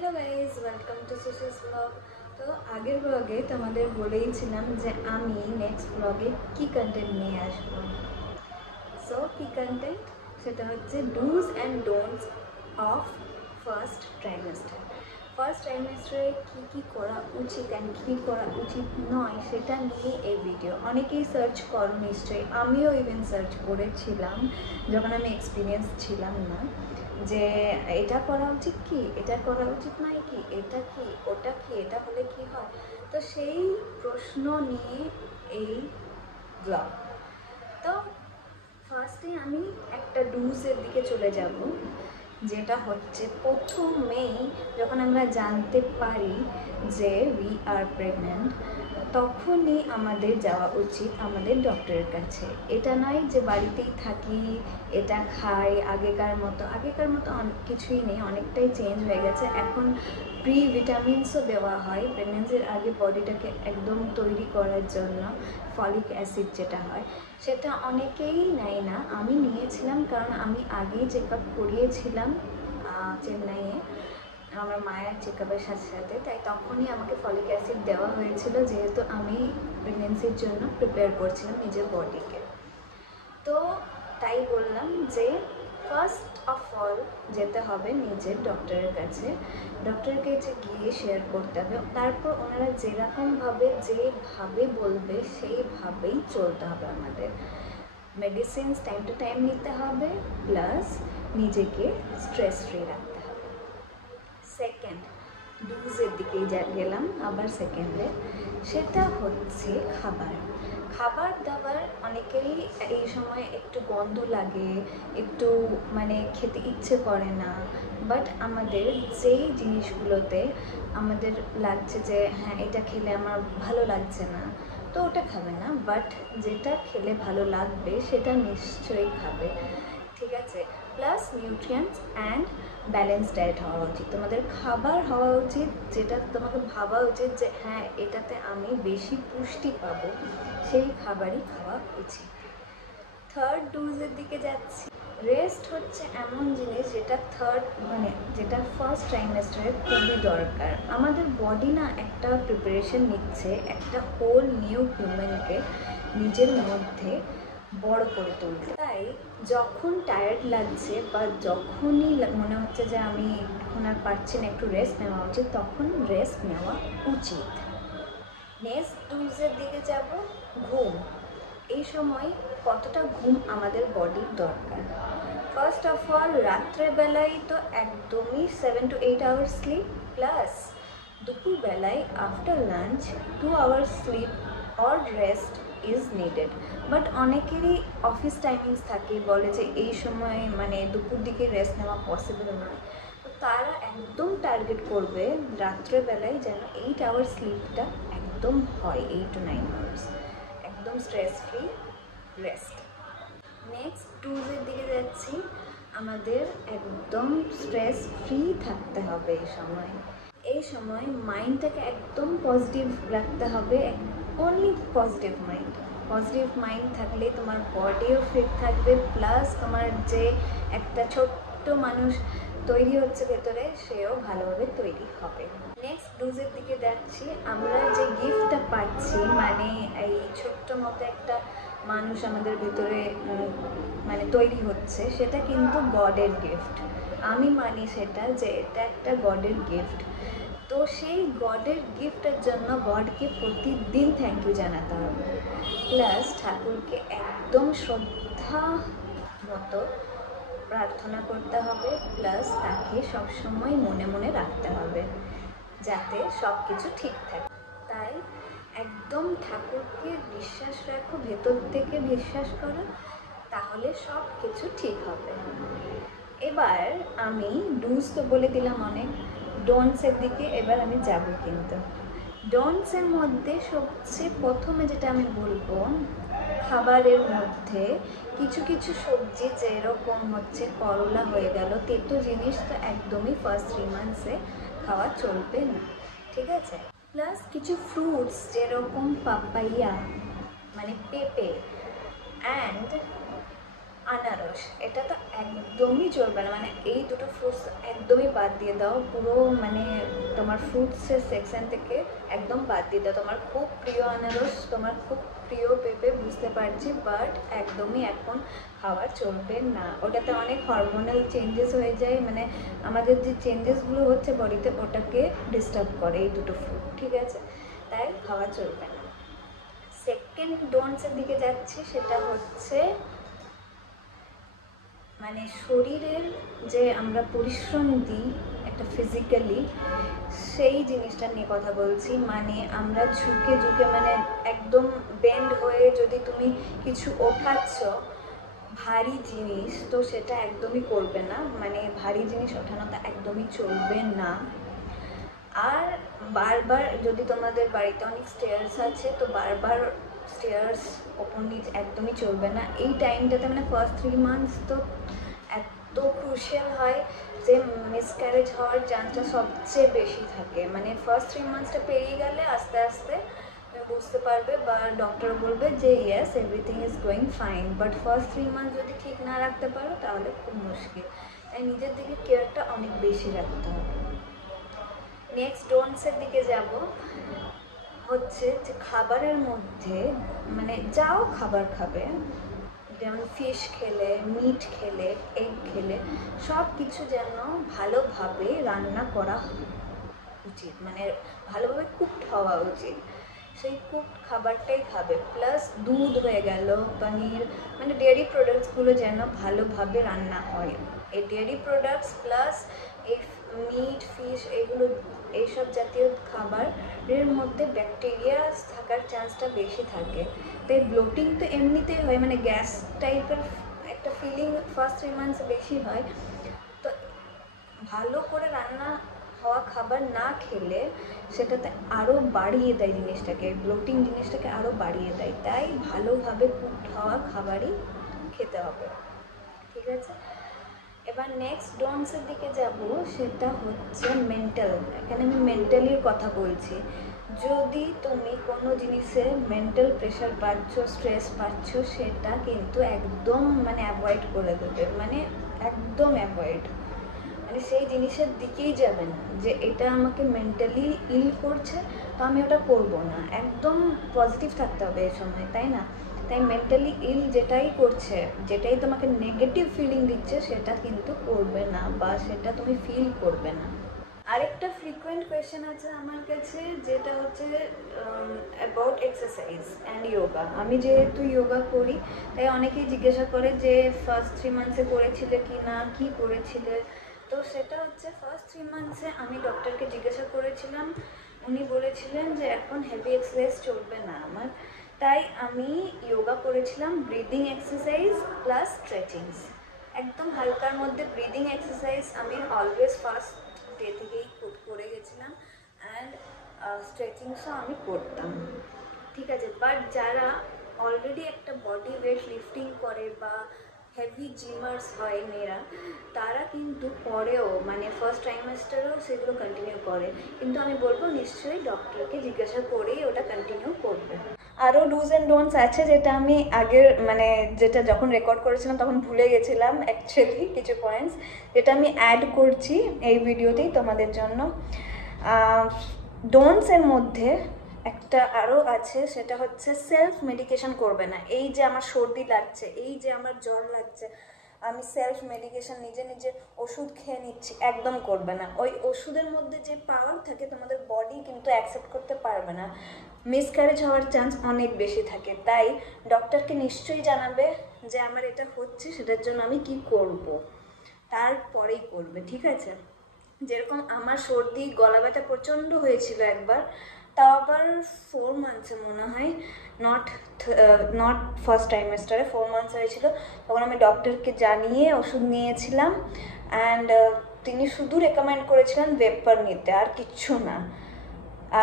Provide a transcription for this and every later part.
Hello guys, welcome to সুশিস blog. তো আগের ব্লগে তোমাদের বলেইছিলাম যে আমি নেক্সট ব্লগে কী কন্টেন্ট নিয়ে আসবো। সো কী কন্টেন্ট, সেটা হচ্ছে do's and don'ts of first ট্রাইমেস্টারে কী করা উচিত অ্যান্ড কী করা উচিত নয় সেটা নিয়ে এই ভিডিও। অনেকেই সার্চ করো নিশ্চয়ই, আমিও ইভেন সার্চ করেছিলাম যখন আমি এক্সপিরিয়েন্স ছিলাম না, যে এটা করা উচিত কি, এটা করা উচিত নয় কি, এটা কি, ওটা কি, এটা হলে কি হয়। তো সেই প্রশ্ন নিয়ে এই ব্লগ। তো ফার্স্টে আমি একটা ডুজের দিকে চলে যাব, যেটা হচ্ছে প্রথমেই যখন আমরা জানতে পারি যে উই আর প্রেগন্যান্ট, তখনই আমাদের যাওয়া উচিত আমাদের ডক্টরের কাছে। এটা নয় যে বাড়িতেই থাকি, এটা খাই। আগেকার মতো কিছুই নেই, অনেকটাই চেঞ্জ হয়ে গেছে। এখন ভিটামিনসও দেওয়া হয় প্রেগনেন্সির আগে বডিটাকে একদম তৈরি করার জন্য। ফলিক অ্যাসিড যেটা হয় সেটা অনেকেই নেয় না, আমি নিয়েছিলাম কারণ আমি আগেই চেক আপ করিয়েছিলাম চেন্নাইয়ে আমার মায়ের চেক আপের সাথে সাথে, তাই তখনই আমাকে ফলিক অ্যাসিড দেওয়া হয়েছিল, যেহেতু আমি প্রেগনেন্সির জন্য প্রিপেয়ার করছিলাম নিজের বডিকে। তো তাই বললাম যে ফার্স্ট অফ অল যেতে হবে নিজের ডক্টরের কাছে। ডক্টরের কাছে গিয়ে শেয়ার করতে হবে, তারপর ওনারা যেভাবে বলবে সেইভাবেই চলতে হবে আমাদের। মেডিসিনস টাইম টু টাইম নিতে হবে, প্লাস নিজেকে স্ট্রেস ফ্রি রাখতে হবে। সেকেন্ড ডুজের দিকেই গেলাম আবার সেকেন্ডে, সেটা হচ্ছে খাবার দাবার। অনেকেরই এই সময় একটু গন্ধ লাগে, একটু খেতে ইচ্ছে করে না, বাট আমাদের যেই জিনিসগুলোতে আমাদের লাগছে যে হ্যাঁ এটা খেলে আমার ভালো লাগছে না, তো ওটা খাবে না, বাট যেটা খেলে ভালো লাগবে সেটা নিশ্চয়ই খাবে, ঠিক আছে। Plus nutrients and balance diet হওয়া উচিত, তোমাদের খাবার হওয়া উচিত যেটা তোমাকে ভাবা উচিত যে হ্যাঁ এটাতে আমি বেশি পুষ্টি পাবো, সেই খাবারই খাওয়া উচিত। থার্ড ডোজের দিকে যাচ্ছি। রেস্ট হচ্ছে এমন জিনিস যেটা ফার্স্ট ট্রাইমেস্টারে খুবই দরকার। আমাদের বডি না একটা প্রিপারেশন নিচ্ছে একটা হোল নিউ হিউম্যানকে নিজের মধ্যে বড় করে তুলতে। তাই যখন টায়ার্ড লাগছে বা যখনই মনে হচ্ছে যে আমি এখন আর পারছি না, একটু রেস্ট নেওয়া উচিত, তখন রেস্ট নেওয়া উচিত। নেক্সট ডোজের দিকে যাব, ঘুম। এই সময় কতটা ঘুম আমাদের বডির দরকার। ফার্স্ট অফ অল রাত্রেবেলায় তো একদমই 7 to 8 আওয়ার্স স্লিপ, প্লাস দুপুরবেলায় after lunch 2 hours slip or rest is needed. But অনেকেরই অফিস টাইমিংস থাকে, বলে যে এই সময় দুপুর দিকে রেস্ট নেওয়া পসিবল নয়, তো তারা একদম টার্গেট করবে রাত্রেবেলায় যেন 8 আওয়ার্স স্লিপটা একদম হয়, 8 to 9 আওয়ার্স, একদম স্ট্রেস ফ্রি রেস্ট। নেক্সট ডোজের দিকে যাচ্ছি। আমাদের একদম স্ট্রেস ফ্রি থাকতে হবে এই সময় মাইন্ডটাকে একদম পজিটিভ রাখতে হবে, অনলি পজিটিভ মাইন্ড থাকলে তোমার বডিও ফিট থাকবে, প্লাস তোমার যে একটা ছোট্ট মানুষ তৈরি হচ্ছে ভেতরে, সেও ভালোভাবে তৈরি হবে। নেক্সট ডোজের দিকে যাচ্ছি। আমরা যে গিফটটা পাচ্ছি, এই ছোট্ট মতো একটা মানুষ আমাদের ভেতরে তৈরি হচ্ছে, সেটা কিন্তু গডের গিফট। আমি মানি সেটা, যে এটা একটা গডের গিফট। তো সেই গডের গিফটের জন্য গডকে প্রতিদিন থ্যাংক ইউ জানাতে হবে, প্লাস ঠাকুরকে একদম শ্রদ্ধা মতো প্রার্থনা করতে হবে, প্লাস তাকে সবসময় মনে মনে রাখতে হবে যাতে সব কিছু ঠিক থাকে। তাই একদম ঠাকুরকে বিশ্বাস রাখো, ভেতর থেকে বিশ্বাস করো, তাহলে সব কিছু ঠিক হবে। এবার আমি ডুজ তো বলে দিলাম অনেক, ডোন্টসের দিকে এবার আমি যাব। কিন্তু ডোন্টসের মধ্যে সবচেয়ে প্রথমে যেটা আমি বলবো, খাবারের মধ্যে কিছু কিছু সবজি যেরকম হচ্ছে করলা হয়ে গেল, তেতো জিনিস তো একদমই ফার্স্ট 3 মান্থসে খাওয়া চলবে না, ঠিক আছে। প্লাস কিছু ফ্রুটস যেরকম পাপাইয়া পেঁপে, অ্যান্ড আনারস এটা তো একদমই চলবে না, মানে এই দুটো ফ্রুটস একদমই বাদ দিয়ে দাও, পুরো মানে তোমার ফ্রুটসের সেকশন থেকে একদম বাদ দিয়ে দাও। তোমার খুব প্রিয় আনারস, তোমার খুব প্রিয় পেঁপে, বুঝতে পারছি, বাট একদমই এখন খাওয়া চলবে না। ওটাতে অনেক হরমোনাল চেঞ্জেস হয়ে যায়, মানে আমাদের যে চেঞ্জেসগুলো হচ্ছে বডিতে ওটাকে ডিস্টার্ব করে এই দুটো ফ্রুট, ঠিক আছে? তাই খাওয়া চলবে না। সেকেন্ড ডোন্টসের দিকে যাচ্ছি, সেটা হচ্ছে মানে শরীরের যে আমরা পরিশ্রম দিই একটা ফিজিক্যালি, সেই জিনিসটা নিয়ে কথা বলছি। মানে আমরা ঝুঁকে ঝুঁকে মানে একদম বেন্ড হয়ে যদি তুমি কিছু ওঠাচ্ছ ভারী জিনিস, তো সেটা একদমই করবে না, মানে ভারী জিনিস ওঠানোটা একদমই চলবে না। আর বারবার যদি তোমাদের বাড়িতে অনেক স্টেয়ার্স আছে, তো বারবার স্টেয়ার্স ওপর নিচ একদমই চলবে না এই টাইমটাতে। মানে ফার্স্ট 3 মান্থস তো এত ক্রুশিয়াল হয় যে মিসক্যারেজ হওয়ার চান্সটা সবচেয়ে বেশি থাকে। মানে ফার্স্ট 3 মান্থসটা পেরিয়ে গেলে আস্তে আস্তে তুমি বুঝতে পারবে বা ডক্টর বলবে যে yes everything is going fine, but first 3 months যদি ঠিক না রাখতে পারো তাহলে খুব মুশকিল। তাই নিজের দিকে কেয়ারটা অনেক বেশি রাখতে হবে। নেক্সট ডোন্টসের দিকে যাব, হচ্ছে যে খাবারের মধ্যে মানে যাও খাবার খাবে, যেমন ফিশ খেলে, মিট খেলে, এগ খেলে, সব কিছু যেন ভালোভাবে রান্না করা উচিত, মানে ভালোভাবে কুকড হওয়া উচিত। সেই কুকড খাবারটাই খাবে। প্লাস দুধ হয়ে গেল, পনির, মানে ডেয়ারি প্রোডাক্টসগুলো যেন ভালোভাবে রান্না হয়। এই ডেয়ারি প্রোডাক্টস প্লাস এই মিট, ফিশ, এগুলো, এইসব জাতীয় খাবারের মধ্যে ব্যাকটেরিয়া থাকার চান্সটা বেশি থাকে। তাই ব্লোটিং তো এমনিতেই হয়, মানে গ্যাস টাইপের একটা ফিলিং ফার্স্ট 3 মান্থস বেশি হয়। তো ভালো করে রান্না হওয়া খাবার না খেলে সেটাতে আরও বাড়িয়ে দেয় জিনিসটাকে, ব্লোটিং জিনিসটাকে আরও বাড়িয়ে দেয়। তাই ভালোভাবে কুকড হওয়া খাবারই খেতে হবে, ঠিক আছে? এবার নেক্সট ডোন্টসের দিকে যাব, সেটা হচ্ছে মেন্টাল। এখানে আমি মেন্টালির কথা বলছি। যদি তুমি কোনো জিনিসে মেন্টাল প্রেশার পাচ্ছ, স্ট্রেস পাচ্ছ, সেটা কিন্তু একদম মানে অ্যাভয়েড করে দেবে, মানে একদম অ্যাভয়েড, মানে সেই জিনিসের দিকেই যাবে না যে এটা আমাকে মেন্টালি ইল করছে তো আমি ওটা করবো না। একদম পজিটিভ থাকতে হবে এই সময়, তাই না? তাই মেন্টালি ইল যেটাই করছে, যেটাই তোমাকে নেগেটিভ ফিলিং দিচ্ছে, সেটা কিন্তু করবে না বা সেটা তুমি ফিল করবে না। আরেকটা ফ্রিকোয়েন্ট কোয়েশ্চেন আছে আমার কাছে, যেটা হচ্ছে অ্যাবাউট এক্সারসাইজ অ্যান্ড যোগা। আমি যেহেতু যোগা করি, তাই অনেকেই জিজ্ঞাসা করে যে ফার্স্ট 3 মান্থসে করেছিলে কি না, কি করেছিলে। তো সেটা হচ্ছে ফার্স্ট 3 মান্থসে আমি ডক্টরকে জিজ্ঞাসা করেছিলাম, উনি বলেছিলেন যে এখন হেভি এক্সারসাইজ চলবে না আমার। তাই আমি যোগা করেছিলাম, ব্রিদিং এক্সারসাইজ প্লাস স্ট্রেচিংস, একদম হালকার মধ্যে ব্রিদিং এক্সারসাইজ আমি অলওয়েজ ফার্স্ট ডে থেকেই করে গেছিলাম, অ্যান্ড স্ট্রেচিংসও আমি করতাম, ঠিক আছে? বাট যারা অলরেডি একটা বডি ওয়েট লিফটিং করে বা হেভি জিমার্স হয় মেয়েরা, তারা কিন্তু পরেও মানে ফার্স্ট ট্রাইমেস্টারেও সেগুলো কন্টিনিউ করে। কিন্তু আমি বলবো নিশ্চয়ই ডক্টরকে জিজ্ঞাসা করেই ওটা কন্টিনিউ করবে। আরও ডুজ অ্যান্ড ডোন্টস আছে, যেটা আমি আগের মানে যেটা যখন রেকর্ড করেছিলাম তখন ভুলে গেছিলাম অ্যাকচুয়ালি কিছু পয়েন্টস, যেটা আমি অ্যাড করছি এই ভিডিওতেই তোমাদের জন্য। ডোন্টসের মধ্যে একটা আরও আছে, সেটা হচ্ছে সেলফ মেডিকেশন করবে না। এই যে আমার সর্দি লাগছে, এই যে আমার জ্বর লাগছে, আমি সেলফ মেডিকেশন নিজে নিজে ওষুধ খেয়ে নিচ্ছি, একদম করবে না। ওই ওষুধের মধ্যে যে পাওয়ার থাকে তোমাদের বডি কিন্তু অ্যাকসেপ্ট করতে পারবে না, মিসক্যারেজ হওয়ার চান্স অনেক বেশি থাকে। তাই ডক্টরকে নিশ্চয়ই জানাবে যে আমার এটা হচ্ছে, সেটার জন্য আমি কি করব, তারপরেই করবে, ঠিক আছে? যেরকম আমার সর্দি গলা ব্যথা প্রচণ্ড হয়েছিল একবার, তাও আবার 4 মান্থসে মনে হয়, নট ফার্স্ট ট্রাইমেস্টারে, 4 মান্থস হয়েছিল। তখন আমি ডক্টরকে জানিয়ে ওষুধ নিয়েছিলাম, অ্যান্ড তিনি শুধু রেকমেন্ড করেছিলেন ভেপার নিতে, আর কিচ্ছু না।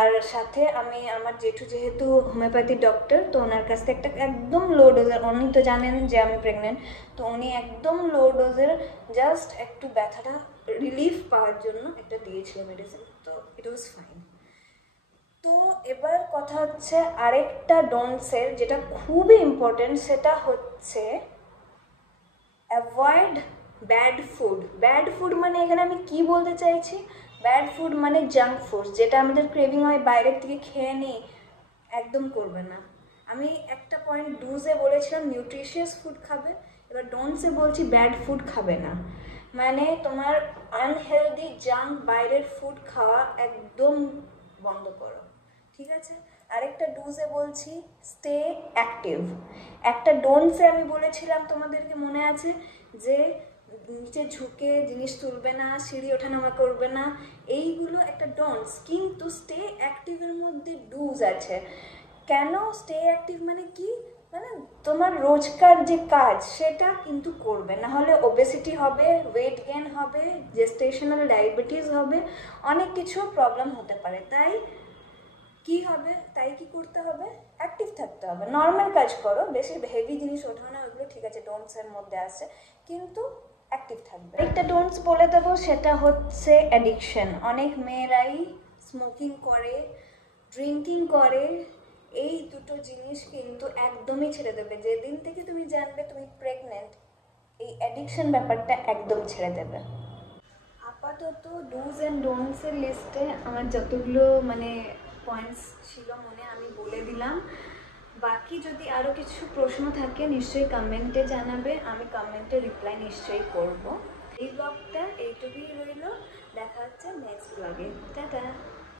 আর সাথে আমি আমার জেঠু যেহেতু হোমিওপ্যাথি ডক্টর, তো ওনার কাছ থেকে একটা একদম লো ডোজের, উনি তো জানেন যে আমি প্রেগনেন্ট, তো উনি একদম লো ডোজের জাস্ট একটু ব্যথাটা রিলিফ পাওয়ার জন্য একটা দিয়েছিল মেডিসিন, তো ইট ওয়াজ ফাইন। তো এবার কথা হচ্ছে আরেকটা ডোন্টসের, যেটা খুবই ইম্পর্টেন্ট, সেটা হচ্ছে avoid bad food. Bad food মানে এখানে আমি কি বলতে চাইছি, ব্যাড ফুড মানে জাঙ্ক ফুড, যেটা আমাদের ক্রেভিং হয় বাইরের থেকে খেয়ে নিই, একদম করবে না। আমি একটা পয়েন্ট ডুজে বলেছিলাম নিউট্রিশিয়াস ফুড খাবে, এবার ডোন্টসে বলছি ব্যাড ফুড খাবে না, মানে তোমার আনহেলদি জাঙ্ক বাইরের ফুড খাওয়া একদম বন্ধ করো, ঠিক আছে। আরেকটা ডুজে বলছি স্টে অ্যাক্টিভ। একটা ডোন্টসে আমি বলেছিলাম তোমাদেরকে মনে আছে যে নিচে ঝুঁকে জিনিস তুলবে না, সিঁড়ি ওঠানামা করবে না, এইগুলো একটা ডোন্টস। কিন্তু স্টে অ্যাক্টিভের মধ্যে ডুজ আছে। কেন স্টে অ্যাক্টিভ মানে কি, মানে তোমার রোজকার যে কাজ সেটা কিন্তু করবে, না হলে ওবেসিটি হবে, ওয়েট গেইন হবে, জেস্টেশনাল ডায়াবেটিস হবে, অনেক কিছু প্রবলেম হতে পারে। তাই কি হবে, তাই কি করতে হবে, অ্যাক্টিভ থাকতে হবে। নর্মাল কাজ করো, বেশি হেভি জিনিস ওঠাও না, ওইগুলো ঠিক আছে ডোন্টসের মধ্যে আসে, কিন্তু অ্যাক্টিভ থাকবে। একটা ডোন্টস বলে দেবো, সেটা হচ্ছে অ্যাডিকশন। অনেক মেয়েরাই স্মোকিং করে, ড্রিঙ্কিং করে, এই দুটো জিনিস কিন্তু একদমই ছেড়ে দেবে। যেদিন থেকে তুমি জানবে তুমি প্রেগনেন্ট, এই অ্যাডিকশন ব্যাপারটা একদম ছেড়ে দেবে। আপাতত ডুজ অ্যান্ড ডোন্টসের লিস্টে আমার যতগুলো মানে পয়েন্টস ছিল মনে আমি বলে দিলাম। বাকি যদি আরও কিছু প্রশ্ন থাকে নিশ্চয়ই কমেন্টে জানাবে, আমি কমেন্টে রিপ্লাই নিশ্চয়ই করব। এই ব্লগটা এইটুকুই রইল, দেখা হচ্ছে নেক্সট ব্লগে, টাটা।